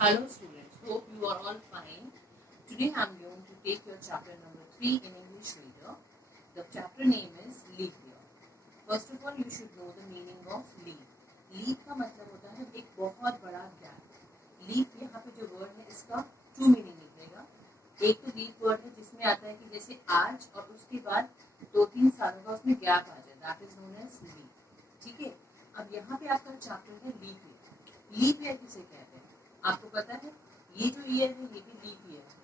Hello students, hope you are all fine. Today I am going to take your chapter number 3 in English Reader. The chapter name is Leap Year. First of all, you should know the meaning of leap. Leap का मतलब होता है एक बहुत बड़ा gap. Leap यहाँ पे जो वर्ड है इसका 2 मीनिंग निकलेगा. एक तो लीप वर्ड है जिसमें आता है कि जैसे आज और उसके बाद 2-3 सालों का उसमें गैप आ जाए. That is known as leap. ठीक है. अब यहाँ पे आपका चैप्टर है लीप ईयर. लीप ईयर किसे कहते हैं आपको पता है. ये जो ईयर है ये भी लीप ईयर है.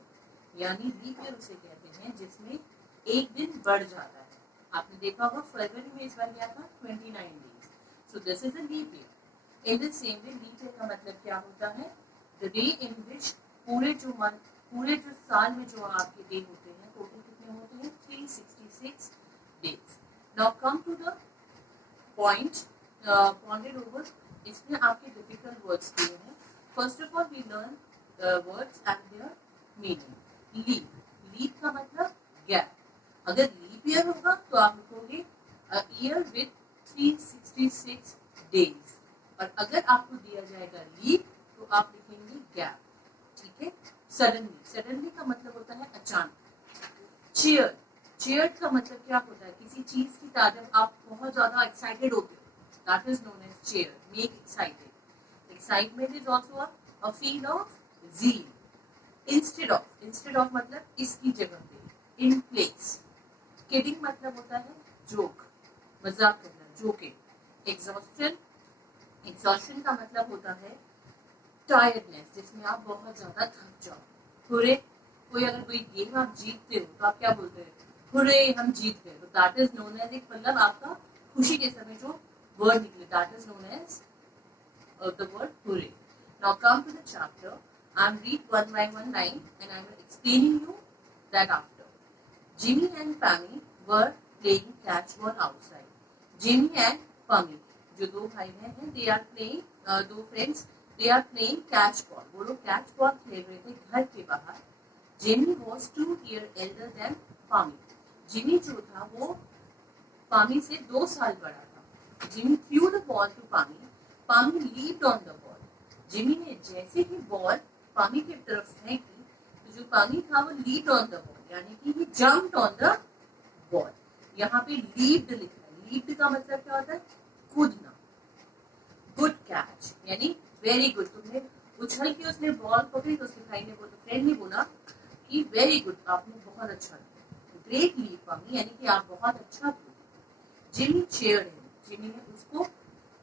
यानी लीप ईयर उसे कहते हैं जिसमें एक दिन बढ़ जाता है. आपने देखा होगा फरवरी में इस बार क्या था 29 days. So this is a leap year. In the same way leap year का मतलब क्या होता है, द डे इन विच पूरे जो साल में जो आपके डे होते हैं टोटल कितने होते हैं 366 days. Now come to the point pondered over. इसमें आपके डिफिकल्ट वर्ड्स दिए हैं. First of all we learn words and their meaning. Leap. Leap का मतलब गैप. अगर लीप ईयर होगा तो आप लिखोगे अ ईयर विद 366 डेज. और अगर आपको दिया जाएगा लीप तो आप लिखेंगे गैप. ठीक है. सडनली. सडनली का मतलब होता है अचानक. चीयर. चीयर का मतलब क्या होता है, किसी चीज की तारीफ आप बहुत ज्यादा एक्साइटेड होते हो. That is known as cheer. Make excited. Excitement is also a feel of zeal. Instead of मतलब इसकी जगह पे. In place. Kidding मतलब होता है जोक, मजाक करना, जोकिंग. Exhaustion का मतलब होता है टायर्डनेस, जिसमें आप बहुत ज्यादा थक जाओ. हुरे. कोई गेम आप जीतते हो तो आप क्या बोलते हैं, हुरे हम जीत गए. तो दैट इज नोन एज एक मतलब आपका खुशी के समय जो वर्ड निकले, that is known as the word hooray. Now come to the chapter. I am read one by one line and I am explaining you that after. Jimmy and Pammy were playing catch ball outside. Jimmy and Pammy, जो दो भाई बहन हैं, they are playing, दो friends, they are playing catch ball. वो लोग catch ball खेल रहे थे घर के बाहर. Jimmy was 2 years elder than Pammy. Jimmy जो था वो Pammy से 2 साल बड़ा था. Jimmy threw the ball to Pammy. Pammy leaped on the ball. Jimmy ने जैसे ही बॉल पामी की तरफ फेंकी तो जो पामी था वो लीप्ड ऑन द बॉल, यानी कि ही जंप्ड ऑन द बॉल. यहाँ पे लीप्ड लिखा है. लीप्ड का मतलब क्या होता है, कूदना. गुड कैच यानी वेरी गुड. तुमने उछल के उसने बॉल पकड़ी तो उसके भाई ने बोला, फ्रेंड ने बोला कि वेरी गुड, आपने बहुत अच्छा किया. ग्रेट लीप पामी यानी कि आप बहुत अच्छा किया. Jimmy chaired him. जिमी ने उसको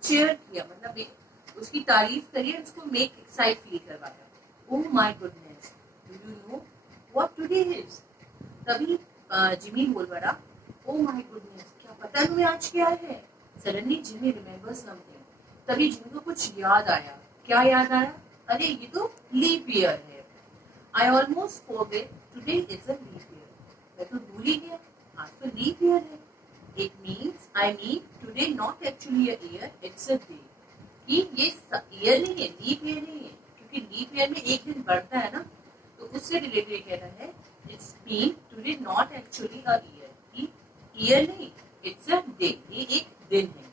चेयर किया, मतलब उसकी तारीफ करिए, उसको मेक एक्साइट फील करवाया. Oh my goodness, do you know what today is. तभी जिमी बोल पड़ा, ओह माय गुडनेस, क्या पता तुम्हें आज क्या है. Suddenly Jimmy remembers something. तभी जिमी को कुछ याद आया. क्या याद आया, अरे ये तो लीप ईयर है. I almost forget today is a leap year. मैं तो भूल ही गया, आज तो लीप ईयर है. It means, I mean, today not actually a year, it's a day. कि ये ईयर नहीं है, लीप ईयर नहीं है, क्योंकि लीप ईयर में एक दिन बढ़ता है ना, तो उससे रिलेटेड कह रहा है. It's mean today not actually a year. कि ईयर नहीं, इट्स अ डे, ये एक दिन है.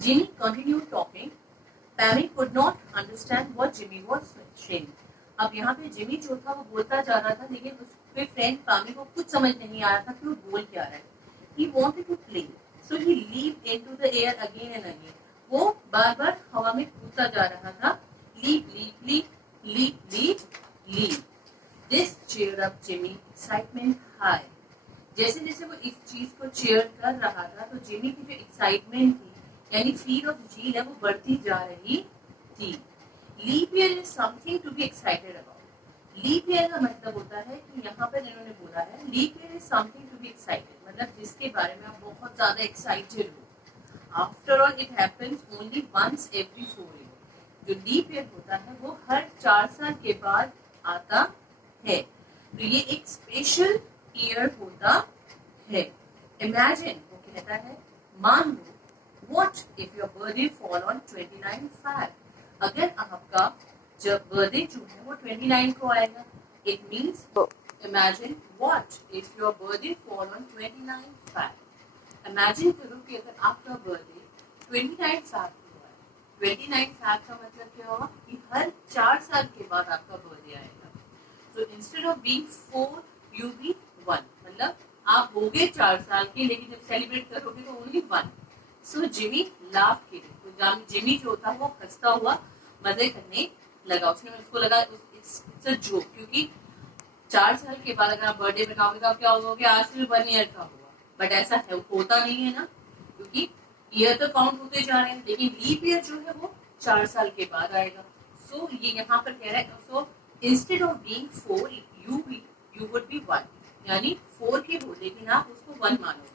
Jimmy continue talking. Pammy could not understand what Jimmy was saying. अब यहाँ पे जिमी जो था वो बोलता जा रहा था, लेकिन उसके फ्रेंड पैमी को कुछ समझ नहीं आ रहा था कि वो बोल क्या रहा है. He wanted to play, so he leaped into the air again and again. वो बार-बार हवा में कूदता जा रहा था. Leap, leap, leap, leap, leap, leap. This cheered up Jimmy. Excitement high. जैसे जैसे वो इस चीज को चेयर कर रहा था तो जिमी की जो एक्साइटमेंट थी यानी फील ऑफ जील है वो बढ़ती जा रही थी. Leap year is something to be excited about. Leap year का मतलब होता है कि यहाँ पर इन्होंने बोला है leap year is something to be excited, मतलब जिसके बारे में आप बहुत ज्यादा एक्साइटेड हो. After all it happens only once every 4 year. जो लीप ईयर होता है वो हर 4 साल के बाद आता है. तो ये एक स्पेशल ईयर होता है. इमेजिन, वो कहता है मान लो, what if your birthday fall on 29 Feb. अगर आपका जब बर्थडे जो है वो 29 को आएगा. It means imagine what if your birthday fall on 29 Feb. Imagine करो कि अगर आपका बर्थडे 29 Feb को आए. 29 फैब का मतलब क्या होगा कि हर 4 साल के बाद आपका बर्थडे आएगा। So instead of being 4 you be 1, मतलब आप होगे 4 साल के, लेकिन जब सेलिब्रेट करोगे तो ओनली 1। सो जिमी लाफ किड, तो जिमी जो था वो हंसता हुआ मजे करने लगा। उसने उसको लगा इट्स अ जोक, क्योंकि 4 साल के बाद अगर आप बर्थडे मनाओगे तो आप क्या होगे, आज सिर्फ 1 ईयर का हुआ, बट ऐसा होता नहीं है ना, क्योंकि ईयर तो काउंट होते जा रहे हैं, लेकिन लीप ईयर जो है वो 4 साल के बाद आएगा। सो ये यहाँ पर कह रहा है, सो instead of being 4 you would be 1, यानी 4 के हो लेकिन आप उसको 1 मानोगे।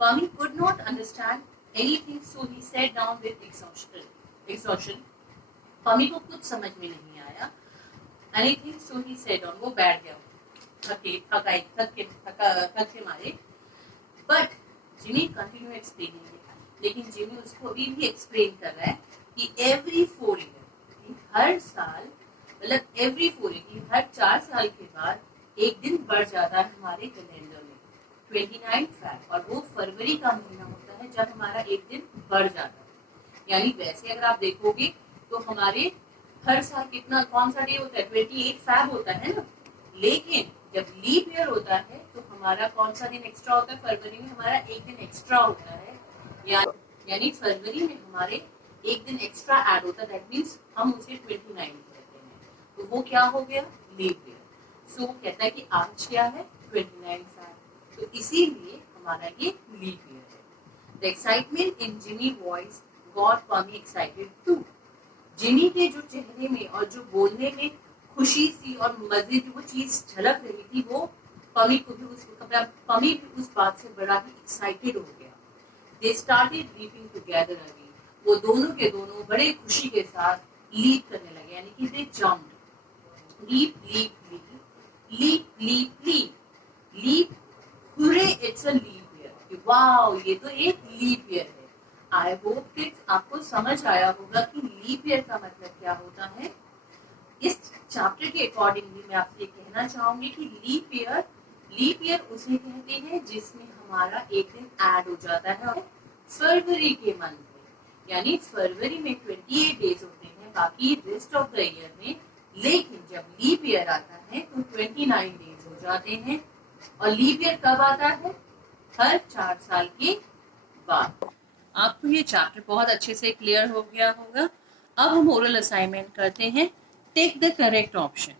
Pami could not understand anything, so he sat down with exhaustion. Pami को कुछ समझ में नहीं आया anything, so he sat down, वो बैठ गया थक के मारे। But Jimmy continued explaining it, लेकिन जिमी उसको अभी भी एक्सप्लेन कर रहा है कि every 4 year, कि हर साल, मतलब every 4 year, कि हर 4 साल के बाद एक दिन बढ़ जाता है हमारे कैलेंडर में 29 फैब, और वो फरवरी का महीना होता है जब हमारा एक दिन बढ़ जाता है। यानी वैसे अगर आप देखोगे तो हमारे हर साल कितना, कौन सा डे होता है, 28 फैब होता है ना, लेकिन जब लीप ईयर होता है तो हमारा कौन सा दिन एक्स्ट्रा होता है, फरवरी में हमारा एक दिन एक्स्ट्रा होता है, यानी फरवरी में हमारे एक दिन एक्स्ट्रा ऐड होता है, दैट मीन्स हम उसे 29 कहते हैं, तो वो क्या हो गया, लीप ईयर। सो कहता है कि आज क्या है, 29 फैब, तो इसीलिए हमारा ये लीप ईयर है। The excitement in Jimmy voice got Pammy excited too. Jimmy के जो चेहरे में और जो बोलने में खुशी सी और मजे की वो चीज झलक रही थी, वो पमी भी उस बात से बड़ा ही एक्साइटेड हो गया। They started leaping together again. वो दोनों के दोनों बड़े खुशी के साथ लीप करने लगे, यानी कि they jumped. Leap, leap, leap, leap, leap, leap, leap. Hooray! It's a leap year. Wow, ये तो एक लीप ईयर है। आई होप किड्स आपको समझ आया होगा कि लीप ईयर का मतलब क्या होता है। इस चैप्टर के अकॉर्डिंगली मैं आपसे कहना चाहूंगी कि लीप ईयर उसे कहते हैं जिसमें हमारा एक दिन ऐड हो जाता है फरवरी के मंथ में, यानी फरवरी में 28 डेज होते हैं, बाकी रेस्ट ऑफ द ईयर में, लेकिन जब लीप ईयर आता है तो 29 डेज हो जाते हैं। और लीप ईयर कब आता है, हर 4 साल के बाद। आपको ये चैप्टर बहुत अच्छे से क्लियर हो गया होगा। अब हम ओरल असाइनमेंट करते हैं। Take the correct option.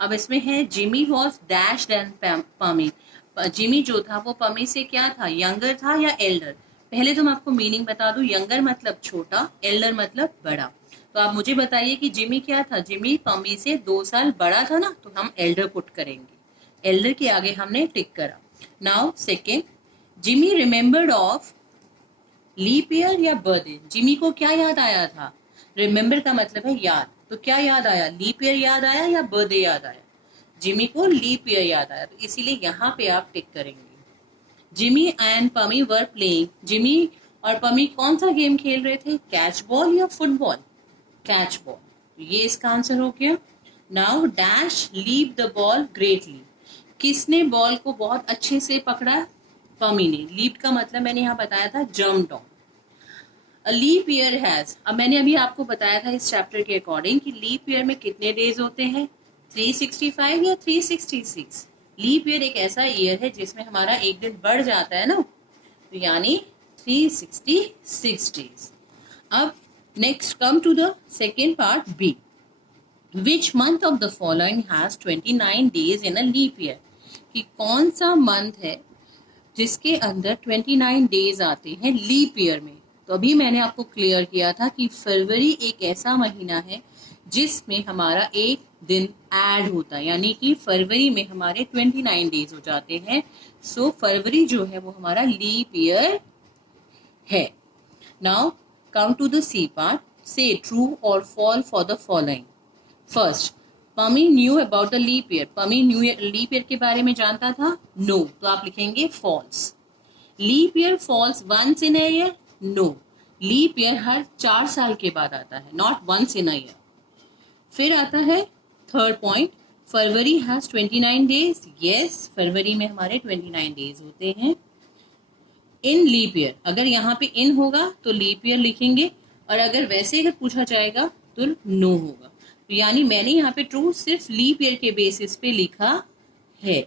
अब इसमें है Jimmy was dash than Pammy. Jimmy जो था वो पमी से क्या था, यंगर था या एल्डर। पहले तो मैं आपको मीनिंग बता दूं, यंगर मतलब छोटा, एल्डर मतलब बड़ा। तो आप मुझे बताइए कि जिमी क्या था, जिमी पमी से 2 साल बड़ा था ना, तो हम एल्डर पुट करेंगे। एल्डर के आगे हमने टिक करा। Now second, Jimmy remembered of leap year या बर्थडे। जिमी को क्या याद आया था, रिमेम्बर का मतलब है याद, तो क्या याद आया, लीप ईयर याद आया या बर्थडे याद आया। जिमी को लीप ईयर याद आया, तो इसीलिए यहाँ पे आप टिक करेंगे। Jimmy and Pammi were playing. Jimmy और पमी कौन सा गेम खेल रहे थे, कैच बॉल या फुटबॉल, कैच बॉल, ये इसका आंसर हो गया। Now dash leave the ball greatly. किसने बॉल को बहुत अच्छे से पकड़ा, पमी ने। लीप का मतलब मैंने यहाँ बताया था jump on. A leap year has, अब मैंने अभी आपको बताया था इस चैप्टर के अकॉर्डिंग कि लीप ईयर में कितने डेज होते हैं, 365 या 366। लीप ईयर एक ऐसा ईयर है जिसमें हमारा एक दिन बढ़ जाता है ना, तो यानी 366 डेज। अब next come to the second part B. Which month of the following has 29 days in a leap year. कि कौन सा मंथ है जिसके अंदर 29 डेज आते हैं लीप ईयर में। तो अभी मैंने आपको क्लियर किया था कि फरवरी एक ऐसा महीना है जिसमें हमारा एक दिन ऐड होता है, यानी कि फरवरी में हमारे 29 डेज हो जाते हैं। सो फरवरी जो है वो हमारा लीप ईयर है। Now come to the C part. Say true or false for the following. First, Pammy knew about the leap year. Pammy knew leap year के बारे में जानता था, नो, तो आप लिखेंगे false. Leap year falls once in a year, no, leap year हर 4 साल के बाद आता है, not once in a year. फिर आता है third point, February has 29 days, yes, फरवरी में हमारे 29 डेज होते हैं। इन लीप ईयर, अगर यहाँ पे इन होगा तो लीप ईयर लिखेंगे, और अगर वैसे अगर पूछा जाएगा तो नो होगा। तो यानी मैंने यहाँ पे ट्रू सिर्फ लीप ईयर के बेसिस पे लिखा है।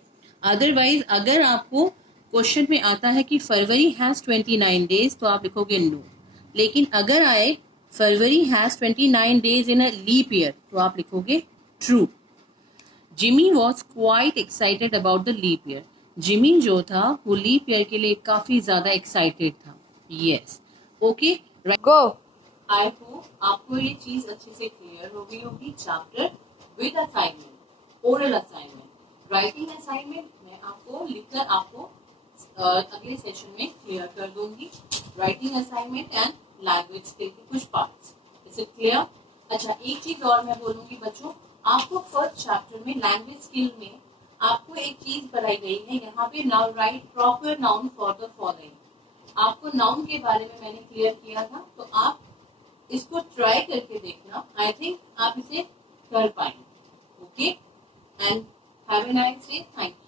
अदरवाइज अगर आपको क्वेश्चन में आता है कि फरवरी हैज 29 डेज तो आप लिखोगे नो, लेकिन अगर आए February has 29 days in a leap year तो आप लिखोगे true. Jimmy was quite excited about the leap year. Jimmy जो था वो लीप ईयर के लिए काफी ज्यादा एक्साइटेड था। Yes, okay, go. I hope आपको ये चीज अच्छे से क्लियर हो गई होगी। Chapter with assignment, oral assignment, writing assignment मैं आपको लिखकर आपको अगले सेशन में क्लियर कर दूंगी। राइटिंग असाइनमेंट एंड लैंग्वेज के कुछ पार्ट्स, इज इट क्लियर? अच्छा, एक चीज और मैं बोलूंगी बच्चों, आपको फर्स्ट चैप्टर में लैंग्वेज स्किल में आपको एक चीज बताई गई है, यहाँ पे now right proper noun for the following. आपको नाउन के बारे में मैंने क्लियर किया था, तो आप इसको ट्राई करके देखना। आई थिंक आप इसे कर पाएंगे। Okay, and have a nice day. Thank you.